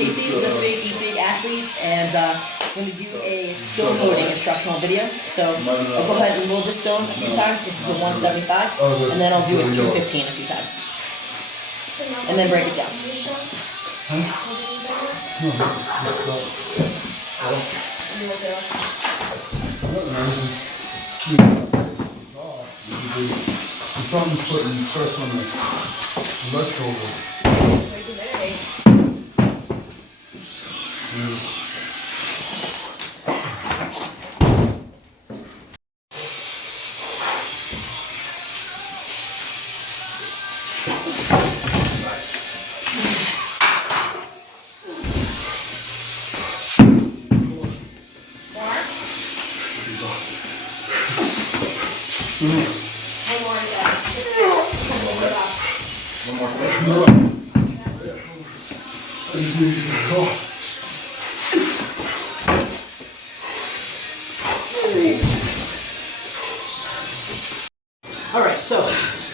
Casey, the big athlete, and I'm going to do a stone loading instructional video. So I'll go ahead and load this stone a few times. This is a 175, and then I'll do a 215 a few times, and then break it down. Something's putting stress on the electrical. One more thing. No. I just need to get it off. Alright, so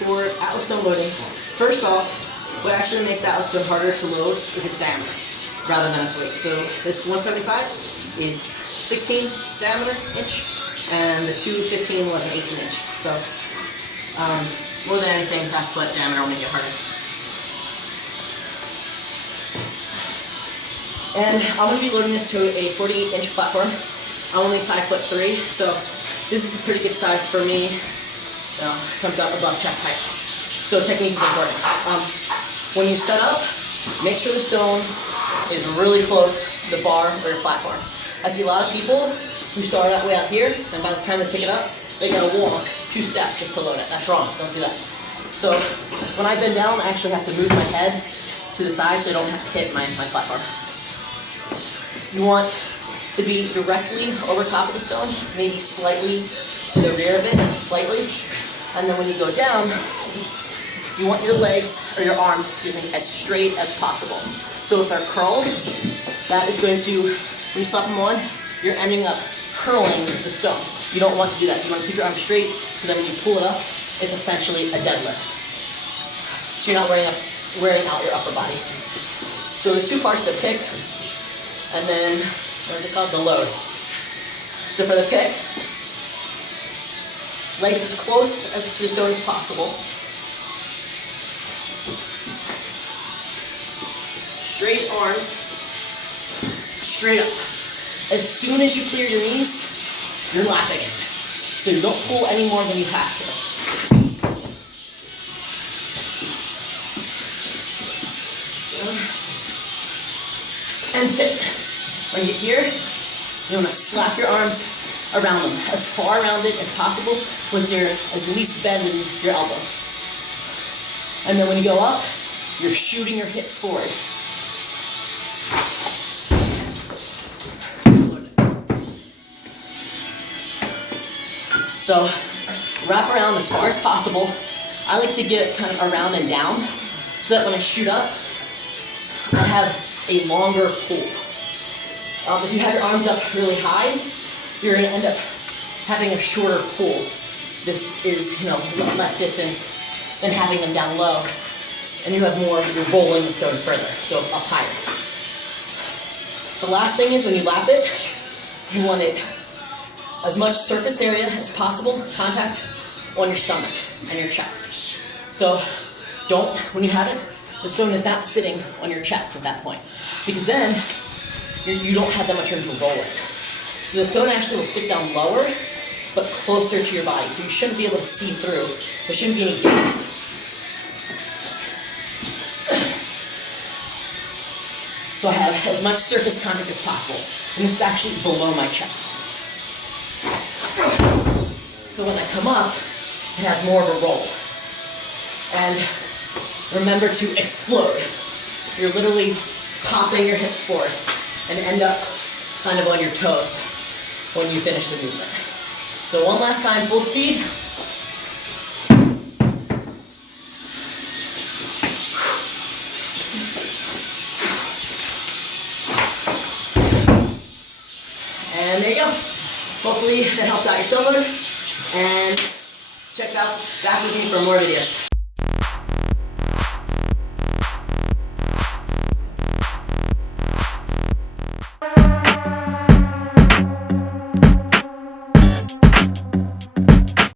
for Atlas stone loading, first off, what actually makes Atlas stone harder to load is its diameter rather than its weight. So this 175 is 16 diameter inch, and the 215 was an 18 inch. So more than anything, that's what diameter will make it harder. And I'm going to be loading this to a 48-inch platform. I'm only 5'3", so this is a pretty good size for me. Comes up above chest height. So technique is important. When you set up, make sure the stone is really close to the bar or your platform. I see a lot of people who start out way out here, and by the time they pick it up, they gotta walk 2 steps just to load it. That's wrong. Don't do that. So when I bend down, I actually have to move my head to the side so I don't have to hit my platform. You want to be directly over top of the stone, maybe slightly to the rear of it, just slightly. And then when you go down, you want your legs, or your arms, excuse me, as straight as possible. So if they're curled, that is going to, when you slap them on, you're ending up curling the stone. You don't want to do that. You want to keep your arms straight, so that when you pull it up, it's essentially a deadlift. So you're not wearing out your upper body. So there's 2 parts to the pick, and then, what is it called? The load. So for the pick, legs as close as to the stone as possible. Straight arms, straight up. As soon as you clear your knees, you're lapping it. So you don't pull any more than you have to. And sit. When you get here, you want to slap your arms around them, as far around it as possible, with your as least bend in your elbows. And then when you go up, you're shooting your hips forward. So wrap around as far as possible. I like to get kind of around and down, so that when I shoot up, I have a longer pull. If you have your arms up really high, you're going to end up having a shorter pull. This is, less distance than having them down low, and you have more, you're rolling the stone further, so up higher. The last thing is when you lap it, you want it as much surface area as possible, contact on your stomach and your chest. So when you have it, the stone is not sitting on your chest at that point, because then you don't have that much room to roll it. So the stone actually will sit down lower, but closer to your body, so you shouldn't be able to see through. There shouldn't be any gaps. So I have as much surface contact as possible, and this is actually below my chest. So when I come up, it has more of a roll. And remember to explode. You're literally popping your hips forward and end up kind of on your toes when you finish the movement. So one last time, full speed. And there you go. Hopefully that helped out your stone load. And check back with me for more videos.